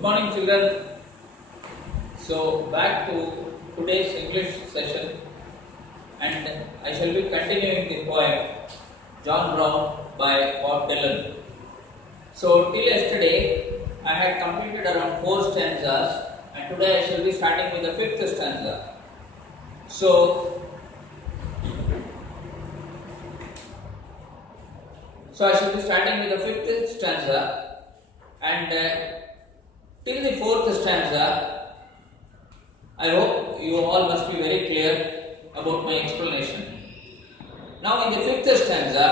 Good morning, children. So, back to today's English session, and I shall be continuing the poem John Brown by Bob Dylan. So, till yesterday, I had completed around 4 stanzas, and today I shall be starting with the 5th stanza. So I shall be starting with the 5th stanza, and till the 4th stanza, I hope you all must be very clear about my explanation. Now, in the 5th stanza,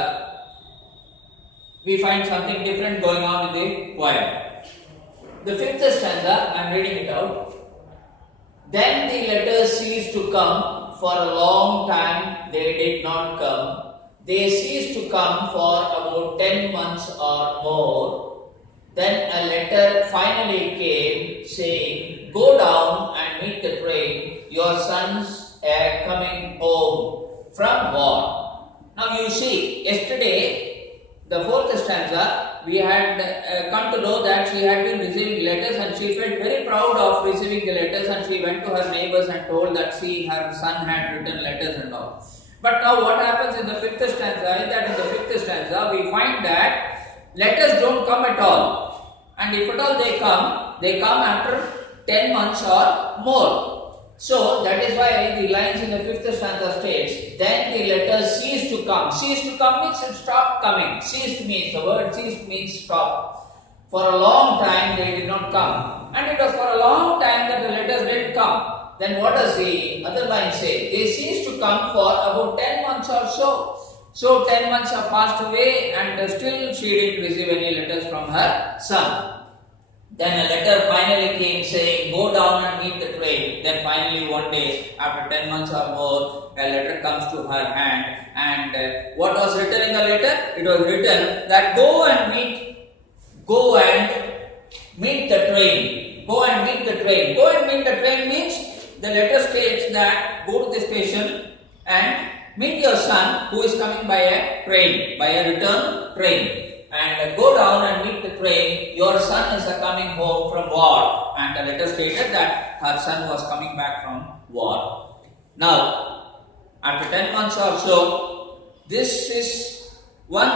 we find something different going on in the poem. The 5th stanza, I am reading it out. Then the letters ceased to come, for a long time they did not come. They ceased to come for about 10 months or more. Then a letter finally came saying, "Go down and meet the train. Your sons are coming home from war." Now you see, yesterday, the 4th stanza, we had come to know that she had been receiving letters and she felt very proud of receiving the letters, and she went to her neighbors and told that her son had written letters and all. But now what happens in the 5th stanza is that in the 5th stanza we find that letters don't come at all, and if at all they come after 10 months or more. So that is why the lines in the 5th stanza states, then the letters ceased to come. Ceased to come means it stopped coming. Ceased means, the word ceased means stop. For a long time they did not come, and it was for a long time that the letters didn't come. Then what does the other line say? They ceased to come for about 10 months or so. So 10 months have passed away, and still she didn't receive any letters from her son. Then a letter finally came saying, "Go down and meet the train." Then finally one day, after 10 months or more, a letter comes to her hand. And what was written in the letter? It was written that go and meet the train. Go and meet the train. Go and meet the train means, the letter states that go to the station and meet your son who is coming by a train, by a return train. And go down and meet the train. Your son is coming home from war. And the letter stated that her son was coming back from war. Now, after 10 months or so, this is one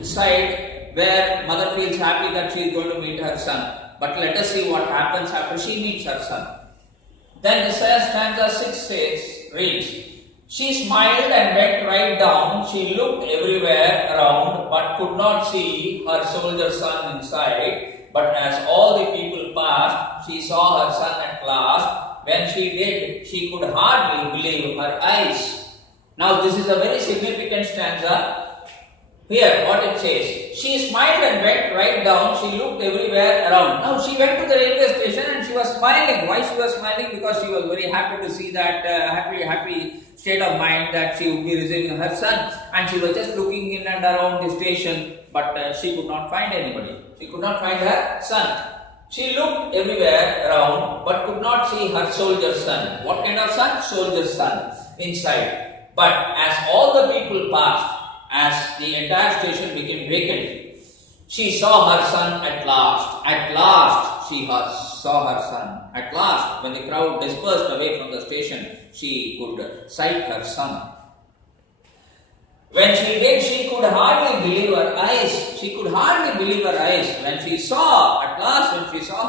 side where mother feels happy that she is going to meet her son. But let us see what happens after she meets her son. Then the stanza 6 reads, "She smiled and went right down. She looked everywhere around, but could not see her soldier son inside. But as all the people passed, she saw her son at last. When she did, she could hardly believe her eyes." Now this is a very significant stanza. Here, what it says, she smiled and went right down. She looked everywhere around. Now, she went to the railway station and she was smiling. Why she was smiling? Because she was very happy to see that happy state of mind that she would be receiving her son. And she was just looking in and around the station, but she could not find anybody. She could not find her son. She looked everywhere around, but could not see her soldier son. What kind of son? Soldier son inside. But as all the people passed, as the entire station became vacant, she saw her son at last. At last, she saw her son. At last, when the crowd dispersed away from the station, she could sight her son. When she did, she could hardly believe her eyes. She could hardly believe her eyes. When she saw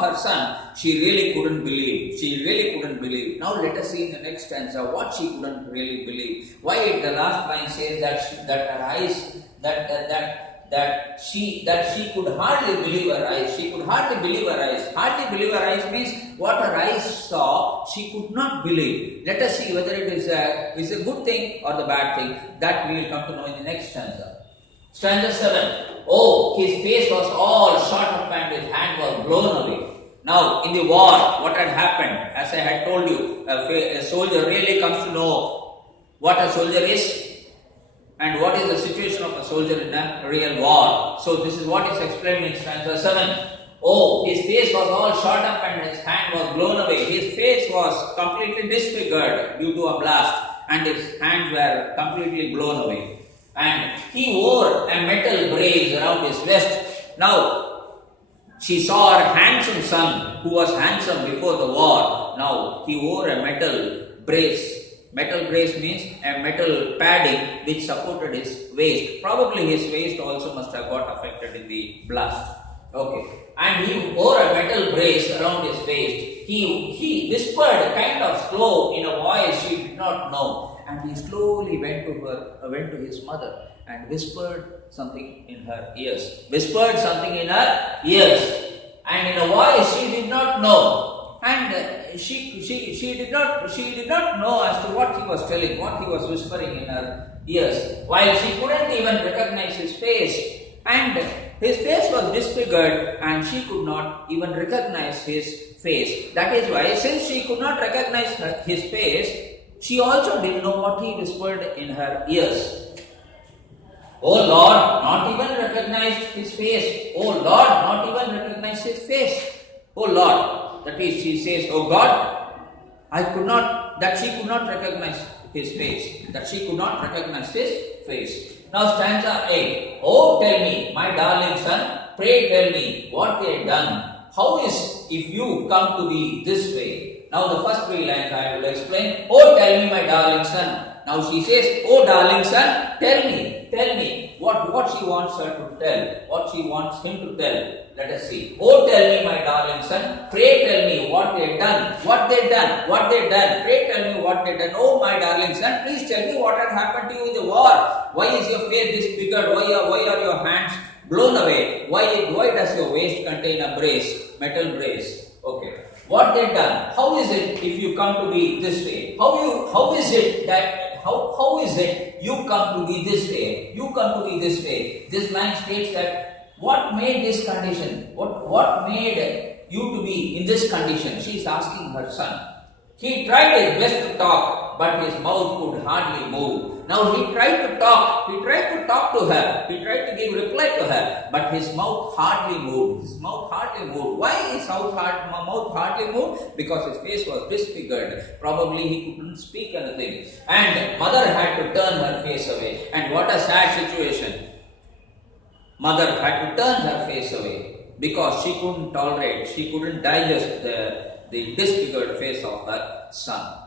her son, she really couldn't believe. She really couldn't believe. Now let us see in the next stanza what she couldn't really believe. Why the last line says that her eyes, that she could hardly believe her eyes. She could hardly believe her eyes. Hardly believe her eyes means what her eyes saw, she could not believe. Let us see whether it is a good thing or the bad thing. That we will come to know in the next stanza. Stanza 7. Oh, his face was all shot up and his hand was blown away. Now, in the war, what had happened? As I had told you, a soldier really comes to know what a soldier is and what is the situation of a soldier in a real war. So this is what is explained in stanza 7. Oh, his face was all shot up and his hand was blown away. His face was completely disfigured due to a blast, and his hands were completely blown away. And he wore a metal brace around his waist. Now, She saw her handsome son, who was handsome before the war. Now he wore a metal brace. Metal brace means a metal padding which supported his waist. Probably his waist also must have got affected in the blast. Okay. And he wore a metal brace around his waist. He whispered kind of slow in a voice she did not know. And he slowly went to his mother and whispered something in her ears. Whispered something in her ears. And in a voice she did not know. And she did not know as to what he was telling, what he was whispering in her ears. While she couldn't even recognize his face. And his face was disfigured and she could not even recognize his face. That is why, since she could not recognize his face, she also didn't know what he whispered in her ears. Oh Lord, not even recognized his face. Oh Lord, not even recognized his face. Oh Lord, that is, she says, oh God, she could not recognize his face. That she could not recognize his face. Now stanza 8. Oh, tell me, my darling son, pray tell me what they had done. How is if you come to be this way? Now the first three lines I will explain. Oh, tell me, my darling son. Now she says, oh darling son, tell me what she wants her to tell, what she wants him to tell. Let us see. Oh, tell me, my darling son, pray tell me what they done, what they done. Pray tell me what they done. Oh, my darling son, please tell me what had happened to you in the war. Why is your face disfigured? Why are your hands blown away? Why does your waist contain a brace, metal brace? Okay. What they done? How is it if you come to be this way? How is it you come to be this way? You come to be this way. This line states that what made this condition? What made you to be in this condition? She is asking her son. He tried his best to talk, but his mouth could hardly move. Now he tried to talk to her, he tried to give reply to her, but his mouth hardly moved. Why his mouth hardly moved? Because his face was disfigured. Probably he couldn't speak anything. And mother had to turn her face away. And what a sad situation. Mother had to turn her face away because she couldn't digest the disfigured face of her son.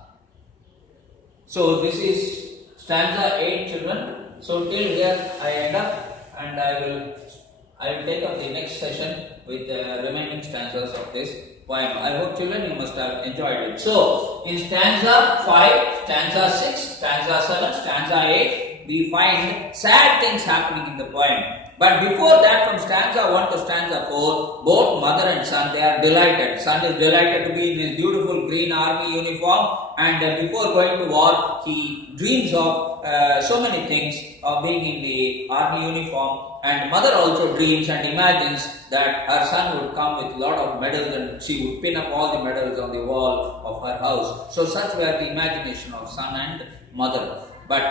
So this is stanza 8, children. So till here I end up, and I will take up the next session with the remaining stanzas of this poem. I hope, children, you must have enjoyed it. So in stanza 5, stanza 6, stanza 7, stanza 8, we find sad things happening in the poem. But before that, from stanza 1 to stanza 4, both mother and son, they are delighted. Son is delighted to be in his beautiful green army uniform, and before going to war, he dreams of so many things of being in the army uniform. And mother also dreams and imagines that her son would come with a lot of medals and she would pin up all the medals on the wall of her house. So such were the imagination of son and mother. But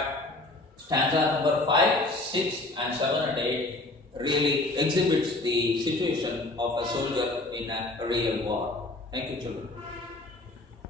stanza number 5, 6 and 7 and 8 really exhibits the situation of a soldier in a real war. Thank you, children.